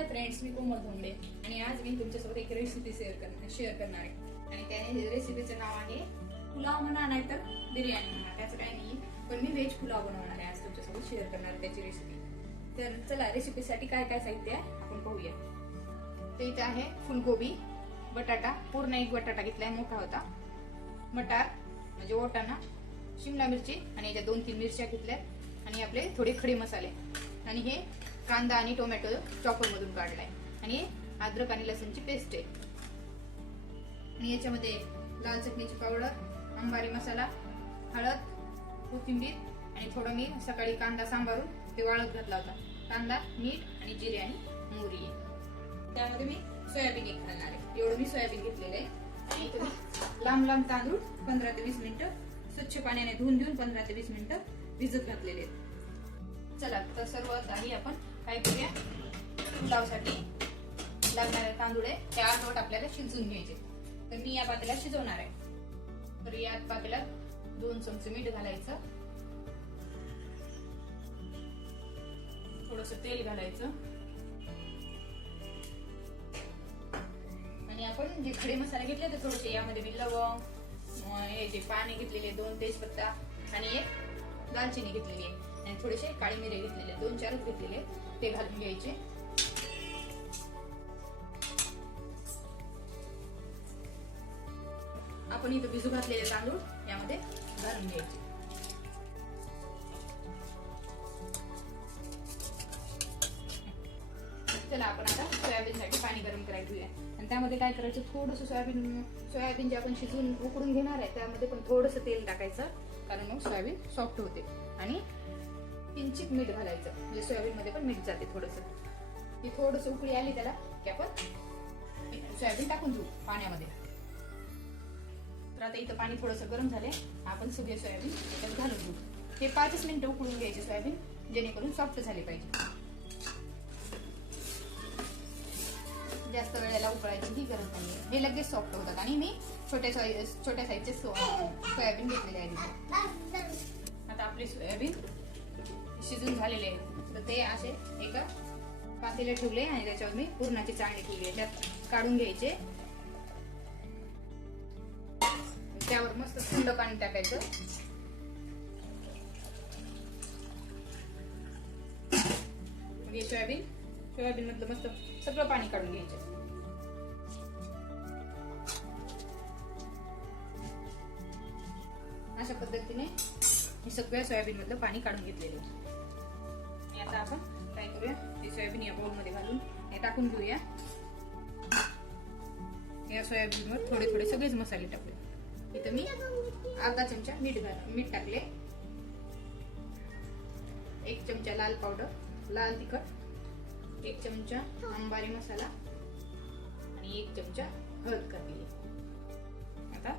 Hi friends मी कोमल धोंडे आणि आज मी तुमच्यासोबत एक रेसिपी शेअर करणार शेअर करणार आहे. आणि त्याने रेसिपीचं नाव आहे पुलाव म्हणा नाहीतर बिर्याणी म्हणा. त्याचं काय नाही पण मी व्हेज पुलाव बनवणार आहे. आज तुमच्यासोबत शेअर करणार आहे त्याची रेसिपी तर चला रेसिपीसाठी काय काय साहित्य आहे आपण पाहूया. तर इथे आहे फुलगोबी बटाटा पूर्ण एक बटाटा घेतलाय मोठा होता. मटार म्हणजे ओटाणा शिमला मिरची आणि याच्या दोन तीन मिरच्या घेतल्या आणि आपले थोडे खडे मसाले. आणि हे कांदा आणि टोमॅटो चॉपर मधून काढलाय. आणि अद्रक आणि लसूणची पेस्ट आहे. आणि याच्यामध्ये लाल चटणीची पावडर अंबारी मसाला हळद कोथिंबीर आणि थोडं मी सकाळी कांदा सांभारून ते वाळत घातला होता. कांदा मीठ आणि जिरे आणि मोहरी. त्यामध्ये मी सोयाबीन एक घालणार आहे. एवढं मी सोयाबीन घेतलेलं आहे. आणि तुम्ही लांब लांब तांदूळ पंधरा ते वीस मिनिटं स्वच्छ पाण्याने धुवून देऊन पंधरा ते वीस मिनिटं भिजत घातलेले आहेत. चला तर सर्व काही आपण काय करूया? पुलावसाठी लागणारे तांदूळ आहे ते अर्धवट आपल्याला शिजवून घ्यायचे तर मी या पातेला शिजवणार आहे. तर या पातेल्यात दोन चमचे मीठ घालायचं. थोडस तेल घालायचं. आणि आपण जे खडे मसाले घेतले ते थोडेसे यामध्ये मी लवंग अं, हे जे पाणी घेतलेले दोन तेजपत्ता आणि एक दालचिनी घेतलेली आहे. आणि थोडेसे काळी मिरे घेतलेले दोन चारच घेतलेले ते घालून घ्यायचे. आपण इथं भिजू घातलेले तांदूळ यामध्ये घालून घ्यायचे. चला आपण आता सोयाबीनसाठी पाणी गरम करायला घेऊया. आणि त्यामध्ये काय करायचं थोडंसं सोयाबीन सोयाबीन जे आपण शिजून उकडून घेणार आहे त्यामध्ये पण थोडंसं तेल टाकायचं कारण मग सोयाबीन सॉफ्ट होते. आणि किंचित मीठ घालायचं. म्हणजे सोयाबीन मध्ये पण मीठ जाते थोडंसं. ती थोडंसं उकळी आली त्याला की आपण सोयाबीन टाकून देऊ पाण्यामध्ये. तर आता इथं पाणी थोडंसं गरम झाले. आपण सगळे सोयाबीन त्याच्यात घालून देऊ हे पाचच मिनिटं उकळून घ्यायचे सोयाबीन जेणेकरून सॉफ्ट झाले पाहिजे. जास्त वेळेला उकळायची ही गरज नाही हे लगेच सॉफ्ट होतात. आणि मी छोट्या साईज छोट्या साईजचे सोयाबीन घेतलेले आहे. आता आपले सोयाबीन शिजून झालेले आहेत. तर ते असे एका पातेले ठेवले आणि त्याच्यावर मी पुरणाची चाळणी ठेवली आहे त्यात काढून घ्यायचे. त्यावर मस्त थंड पाणी टाकायचं. मग हे सोयाबीन सोयाबीन मधलं मस्त सगळं पाणी काढून घ्यायचं. अशा पद्धतीने मी सगळ्या सोयाबीन मधलं पाणी काढून घेतलेलं आहे. आणि आता आपण काय करूया? हे सोयाबीन या बाउलमध्ये घालून हे टाकून घेऊया. या सोयाबीनवर थोडे थोडे सगळेच मसाले टाकूया. इथं मी अर्धा चमचा मीठ मीठ टाकले. एक चमचा लाल पावडर लाल तिखट एक चमचा अंबारी मसाला आणि एक चमचा हळद टाकली आता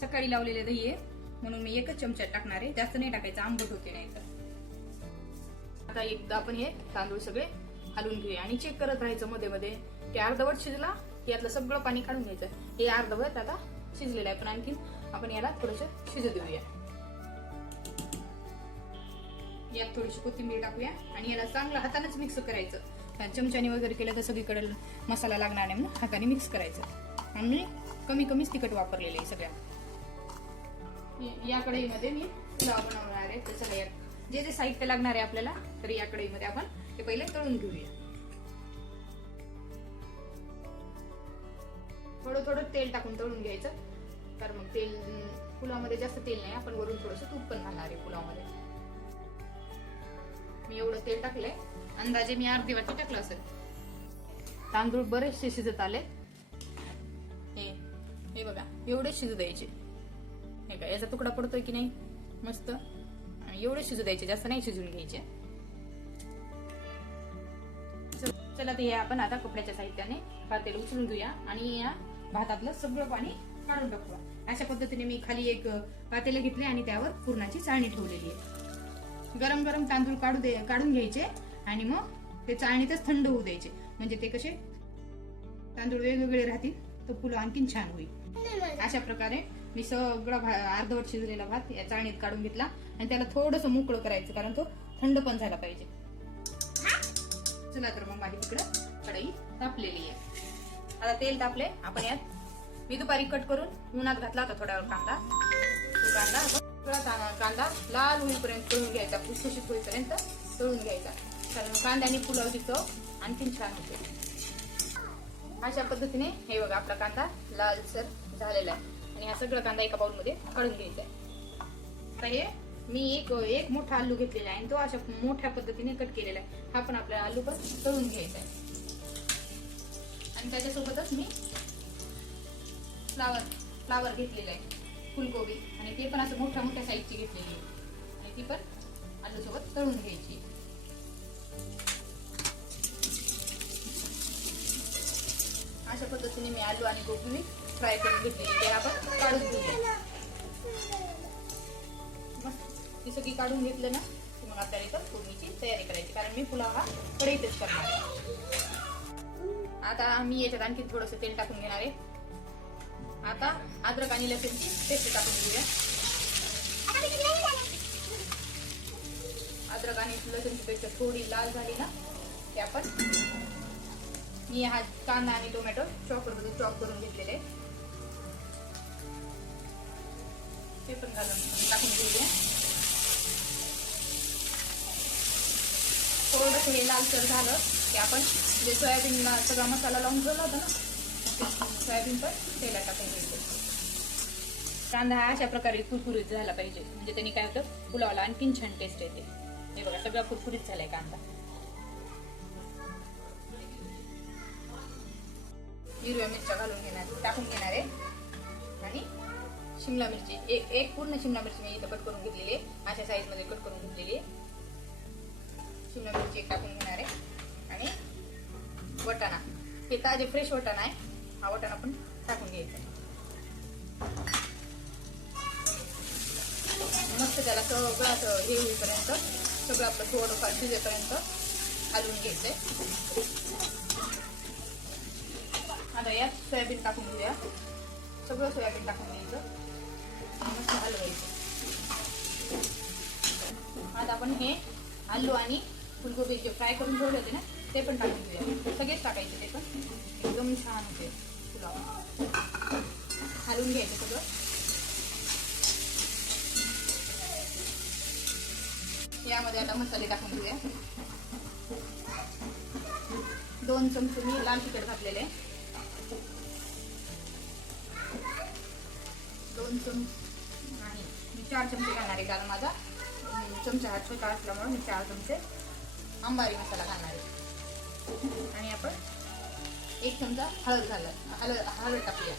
सकाळी लावलेले दही आहे म्हणून मी एकच चमचा टाकणार आहे. जास्त नाही टाकायचं आंबट होते नाही तर आता एकदा आपण हे तांदूळ सगळे हलवून घेऊया आणि चेक करत राहायचं मध्ये मध्ये. ते अर्धवट शिजला की यातलं सगळं पाणी काढून घ्यायचं. हे अर्धवट आता शिजलेलं आहे पण आणखी आपण याला थोडस शिजू देऊया. यात थोडीशी कोथिंबीर टाकूया आणि याला चांगलं हातानेच मिक्स करायचं. चमच्याने वगैरे केलं तर सगळीकडे मसाला लागणार नाही म्हणून हाताने मिक्स करायचं. आणि कमी कमीच तिखट वापरलेले आहे सगळ्या या- या कढईमध्ये मी पुलाव बनवणार आहे. तर चला जे जे साहित्य लागणार आहे आपल्याला तर या कढईमध्ये आपण ते पहिले तळून घेऊया. थोडं थोडं तेल टाकून तळून घ्यायचं. तर मग तेल पुलामध्ये पुलावमध्ये जास्त तेल नाही आपण वरून थोडस तूप पण घालणार आहे पुलावमध्ये मी एवढं तेल टाकलंय. अंदाजे मी अर्धी वाटी टाकलं असेल. तांदूळ बरेचसे शिजत आले हे हे बघा एवढे शिजू द्यायचे. हे का याचा तुकडा पडतोय की नाही? मस्त. एवढे शिजू द्यायचे जास्त नाही शिजून घ्यायचे. चला ते आपण आता कपड्याच्या साहित्याने पातेल उचलून घेऊया आणि या भातातलं सगळं पाणी काढून टाकू अशा पद्धतीने मी खाली एक पातेलं घेतले आणि त्यावर पुरणाची चाळणी ठेवलेली आहे. गरम गरम तांदूळ काढू दे काढून घ्यायचे आणि मग ते चाळणीतच थंड होऊ द्यायचे. म्हणजे ते कसे तांदूळ वेगवेगळे राहतील तर फुलं आणखीन छान होईल. अशा प्रकारे मी सगळं अर्धवट शिजलेला भात या चाळणीत काढून घेतला. आणि त्याला थोडस मोकळं करायचं कारण तो थंड पण झाला पाहिजे. चला तर मग माझी तिकडं कढई तापलेली आहे. आता तेल तापले आपण यात मी दुपारी कट करून उन्हात घातला होता थोड्यावर वेळ कांदा. तो कांदा थोडा कांदा लाल होईपर्यंत तळून घ्यायचा पुसपुशीत होईपर्यंत तळून घ्यायचा. कारण कांद्याने पुलावची चव आणखीन छान होते. अशा पद्धतीने हे बघा आपला कांदा लालसर झालेला आहे. आणि हा सगळा कांदा एका बाउलमध्ये काढून घ्यायचा आहे. तर हे मी एक एक मोठा आलू घेतलेला आहे आणि तो अशा मोठ्या पद्धतीने कट केलेला आहे. हा पण आपल्याला आलू पण तळून घ्यायचा आहे. आणि त्याच्यासोबतच मी फ्लावर फ्लावर घेतलेला आहे. फुलकोबी. आणि ते पण असं मोठ्या मोठ्या साईजची घेतलेली आहे. आणि ती पण आलूसोबत तळून घ्यायची. अशा पद्धतीने मी आलू आणि कोबी फ्राय करून घेतलेली ते आपण काढून घेऊया. ती सगळी काढून घेतलं ना की मग आपल्याला इथं फोडणीची तयारी करायची. कारण मी पुलाव हा कढईतच करणार आता मी याच्यात आणखी थोडंसं तेल टाकून घेणार आहे. आता अद्रक आणि लसूणची पेस्ट टाकून घेऊया. अद्रक आणि लसूणची पेस्ट थोडी लाल झाली ना ते आपण मी हा कांदा आणि टोमॅटो चॉप करून चॉप करून घेतलेले ते पण घालून टाकून घेऊया. थोडंसं हे लालसर झालं की आपण जे सोयाबीन सगळा मसाला लावून ठेवला होता ना सोयाबीन पण तेला टाकून कांदा हा अशा प्रकारे कुरकुरीत झाला पाहिजे. म्हणजे त्यांनी काय होतं पुलावला आणखीन छान टेस्ट येते. हे बघा सगळा कुरकुरीत झालाय कांदा. हिरव्या मिरच्या घालून घेणार टाकून घेणार आहे. आणि शिमला मिरची एक एक पूर्ण शिमला मिरची मी इथं कट करून घेतलेली आहे. अशा साईजमध्ये कट करून घेतलेली आहे. शिमला मिरची एक टाकून घेणार आहे. आणि वटाणा. हे ताजे फ्रेश वटाणा आहे. हा वटाणा पण टाकून घ्यायचा आहे. मस्त त्याला सगळं असं हे होईपर्यंत सगळं आपलं थोडंफार शिजेपर्यंत हलवून घ्यायचंय. आता यात सोयाबीन टाकून घेऊया. सगळं सोयाबीन टाकून घ्यायचं. मस्त हलवायचं. आता आपण हे आलू आणि फुलगोबी जे फ्राय करून ठेवले होते ना ते पण टाकून घेऊया सगळेच टाकायचे ते पण. एकदम छान होते पुलाव. घालून घ्यायचं सगळं. यामध्ये आता मसाले टाकून घेऊया दोन चमचे मी लाल तिखट घातलेले. दोन चमचे नाही मी चार चमचे घालणार आहे माझा. चमचा हा छोटा असल्यामुळे मी चार चमचे अंबारी मसाला घालणार आहे. आणि आपण एक चमचा हळद घाल हळद हळद टाकूया.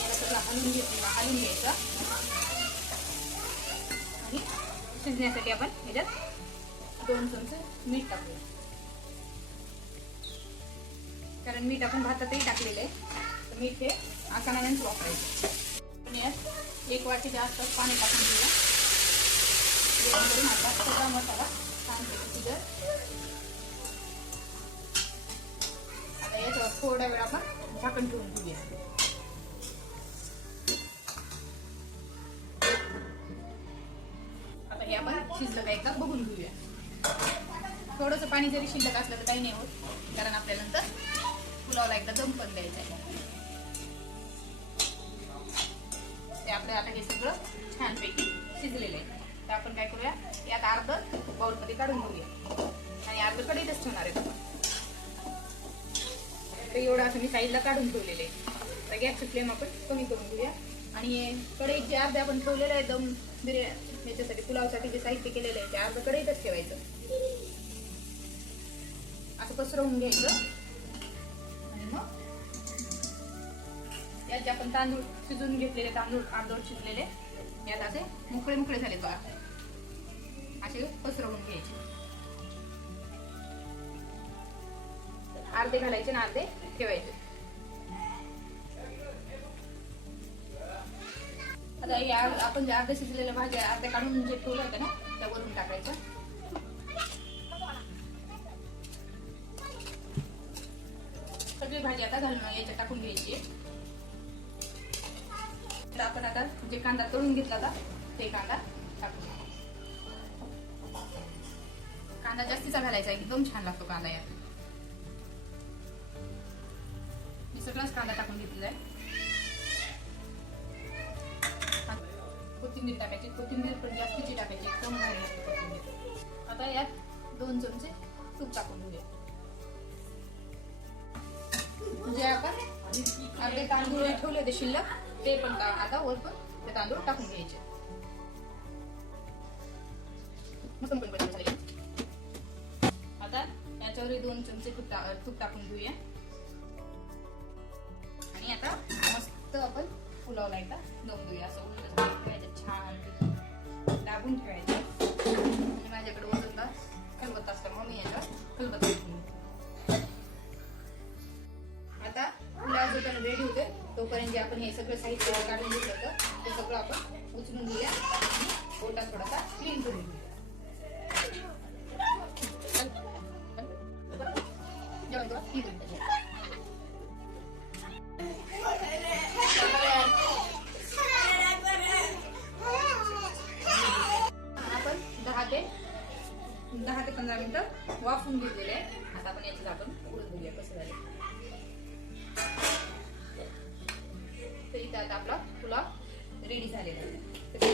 याला सगळं हलवून घे हलवून घ्यायचं. आणि शिजण्यासाठी आपण ह्याच्यात दोन चमचे मीठ टाकूया. कारण मीठ आपण भातातही टाकलेलं आहे. तर मीठ हे आकारानेच वापरायचं. आणि यात एक वाटीच्या आसपास पाणी टाकून घेऊया. जेणेकरून आता सगळा मसाला छानपैकी शिजत आता याच्यावर थोडा वेळ आपण झाकण ठेवून घेऊया आता हे आपण शिजलं का बघून घेऊया थोडंसं पाणी जरी शिल्लक असलं तर काही नाही होत कारण आपल्याला नंतर पुलावला एकदा दम पण द्यायचा आहे ते आपलं आता हे सगळं छानपैकी शिजलेलं आहे तर आपण काय करूया? यात अर्ध बाउलमध्ये काढून घेऊया. आणि अर्ध कढईतच ठेवणार आहे तर एवढं असं मी साईडला काढून ठेवलेले आहे. तर गॅसची फ्लेम आपण कमी करून घेऊया. आणि कढईत जे अर्धे आपण ठेवलेलं आहे दम बिर्याणी याच्यासाठी पुलावसाठी जे साहित्य केलेलं आहे ते अर्ध कढईतच ठेवायचं. असं पसरवून घ्यायचं. आणि मग यात जे आपण तांदूळ शिजून घेतलेले तांदूळ अर्धवर शिजलेले यात असे मोकळे मोकळे झाले बघा. असे पसरवून घ्यायचे. अर्धे घालायचे ना अर्धे ठेवायचे. आता या आपण जे अर्धे शिजलेल्या भाज्या अर्ध्या काढून जे ठेवलं होतं ना त्या वरून टाकायचं. सगळी भाजी आता घालून याच्यात टाकून घ्यायची. आहे. तर आपण आता जे कांदा तळून घेतला होता ते कांदा टाकून कांदा जास्तीचा घालायचा एकदम छान लागतो कांदा यात. मी सगळाच कांदा टाकून घेतलेला आहे. कोथिंबीर टाकायची कोथिंबीर पण जास्तीची टाकायची एकदम भारी लागते कोथिंबीर. आता यात दोन चमचे तूप टाकून घेऊया. म्हणजे आपण आपले तांदूळ ठेवले ते शिल्लक. ते पण आता वर पण ते तांदूळ टाकून घ्यायचे. मस्त पण झाले. आता याच्यावर दोन चमचे तूप तूप टाकून घेऊया. आणि आता मस्त आपण पुलावला एकदा दम देऊया असं उलट ठेवायचं छान दाबून ठेवायचं. आणि माझ्याकडे वजनदार खलबत्ता असतं मग मी याचा खलबत्ता तोपर्यंत जे आपण हे सगळं साहित्य काढून घेतलं होतं ते सगळं आपण उचलून घेऊया आणि ओटा थोडासा क्लीन करून घेऊया.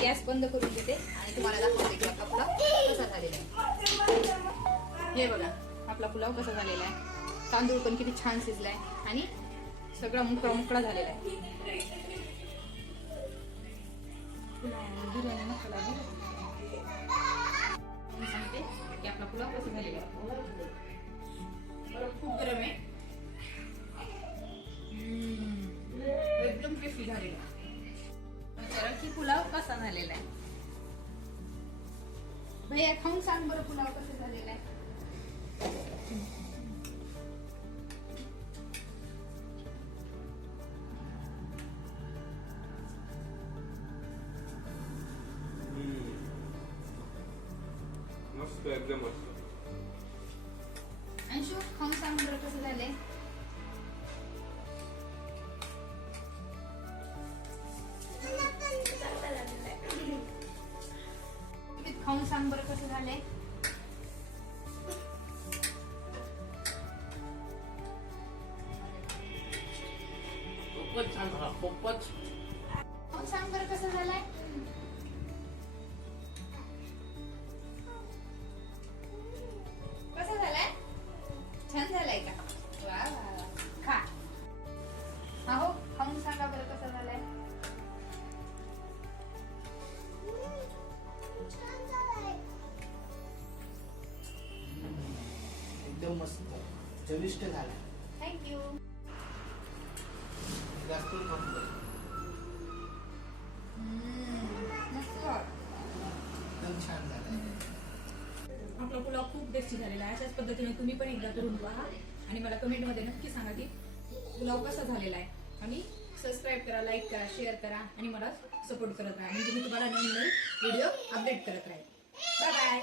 गॅस बंद करून देते आणि तुम्हाला दाखवते की आपला पुलाव कसा झालेला आहे. हे बघा आपला पुलाव कसा झालेला आहे. तांदूळ पण किती छान शिजलाय आणि सगळा मोकळा मोकळा झालेला आहे. बिर्याणी सांगते की आपला पुलाव कसा झालेला आहे. खूप गरम आहे. एकदम टेस्टी झालेला की पुलाव कसा झालेला आहे? भैया खाऊन सांग बरं पुलाव कसा झालेला आहे. मस्त एकदम मस्त. अंशू खाऊन सांग बरं कसं झालंय. चविष्ट झाला. थँक्यू जास्त मस्त मस्त. एकदम छान झाला. आपला पुलाव खूप टेस्टी झालेला आहे. अशाच पद्धतीने तुम्ही पण एकदा करून पहा आणि मला कमेंटमध्ये नक्की सांगा की पुलाव कसा झालेला आहे. आणि सबस्क्राईब करा लाईक करा शेअर करा आणि मला सपोर्ट करत राहा. म्हणजे मी तुम्हाला नवीन नवीन व्हिडिओ अपडेट करत राहील. Bye bye